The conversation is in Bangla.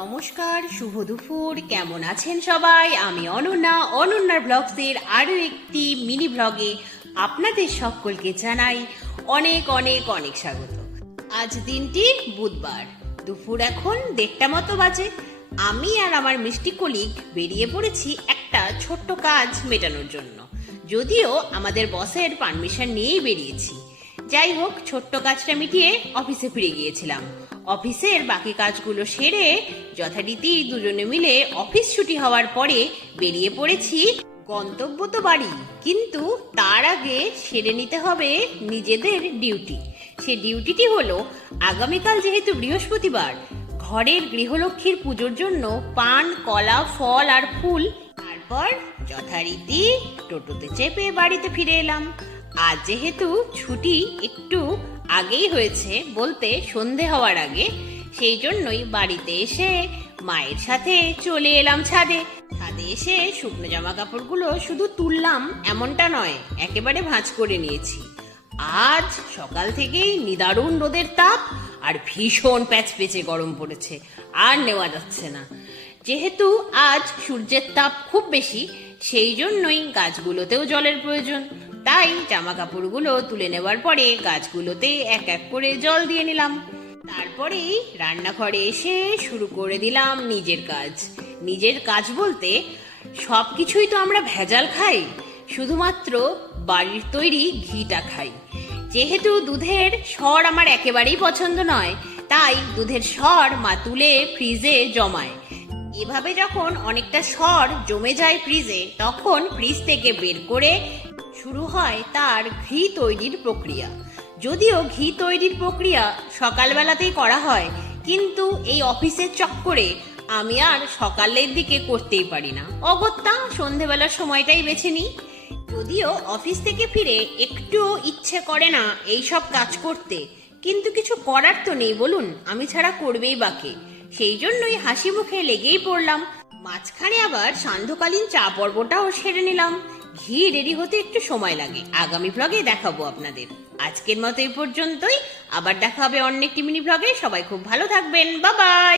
নমস্কার, শুভ দুপুর। কেমন আছেন সবাই? আমি অনন্যার ব্লগসের আরও একটি মিনি ব্লগে আপনাদের সকলকে জানাই অনেক অনেক অনেক স্বাগত। আজ দিনটি বুধবার, দুপুর এখন 1:30 মতো বাজে। আমি আর আমার মিষ্টি কলিগ বেরিয়ে পড়েছি একটা ছোট্ট কাজ মেটানোর জন্য। যদিও আমাদের বসের পারমিশন নিয়েই বেরিয়েছি। যাই হোক, ছোট্ট কাজটা মিটিয়ে অফিসে ফিরে গিয়েছিলাম। অফিসের বাকি কাজগুলো সেরে যথারীতি দুজনে মিলে অফিস ছুটি হওয়ার পরে বেরিয়ে পড়েছি। গন্তব্য তো বাড়ি, কিন্তু তার আগে সেরে নিতে হবে নিজেদের ডিউটি। সে ডিউটিটি হলো আগামীকাল যেহেতু বৃহস্পতিবার, ঘরের গৃহলক্ষ্মীর পুজোর জন্য পান, কলা, ফল আর ফুল। তারপর যথারীতি টোটোতে চেপে বাড়িতে ফিরে এলাম। আজ যেহেতু ছুটি একটু আগেই হয়েছে, বলতে সন্ধে হওয়ার আগে, সেই জন্যই বাড়িতে এসে মায়ের সাথে চলে এলাম ছাদে। ছাদে এসে শুকনো জামা কাপড়গুলো শুধু তুললাম এমনটা নয়, একেবারে ভাঁজ করে নিয়েছি। আজ সকাল থেকেই নিদারুণ রোদের তাপ আর ভীষণ প্যাচপেচে গরম পড়েছে, আর নেওয়া যাচ্ছে না। যেহেতু আজ সূর্যের তাপ খুব বেশি, সেই জন্যই গাছগুলোতেও জলের প্রয়োজন। তাই জামা কাপড়গুলো তুলে নেওয়ার পরে গাছগুলোতে এক এক করে জল দিয়ে নিলাম। তারপরেই রান্নাঘরে এসে শুরু করে দিলাম নিজের কাজ। নিজের কাজ বলতে সব কিছুই তো আমরা ভেজাল খাই, শুধুমাত্র বাড়ির তৈরি ঘিটা খাই। যেহেতু দুধের সর আমার একেবারেই পছন্দ নয়, তাই দুধের সর মা তুলে ফ্রিজে জমায়। এভাবে যখন অনেকটা সর জমে যায় ফ্রিজে, তখন ফ্রিজ থেকে বের করে শুরু হয় তার ঘি তৈরির প্রক্রিয়া। যদিও ঘি তৈরির প্রক্রিয়া সকালবেলাতেই করা হয়, কিন্তু এই অফিসের চক্করে আমি আর সকালের দিকে করতেই পারি না। অগত্যা সন্ধেবেলার সময়টাই বেছে নিই। যদিও অফিস থেকে ফিরে একটু ইচ্ছে করে না এই সব কাজ করতে, কিন্তু কিছু করার তো নেই বলুন, আমি ছাড়া করবেই বাকি। সেই জন্যই হাসি মুখে লেগেই পড়লাম। মাঝখানে আবার সান্ধ্যকালীন চা পর্বটাও সেরে নিলাম। ঘি রেডি হতে একটু সময় লাগে, আগামী ব্লগে দেখাবো আপনাদের। আজকের মতো এই পর্যন্তই, আবার দেখা হবে অন্য একটি মিনি ব্লগে। সবাই খুব ভালো থাকবেন, বাই বাই।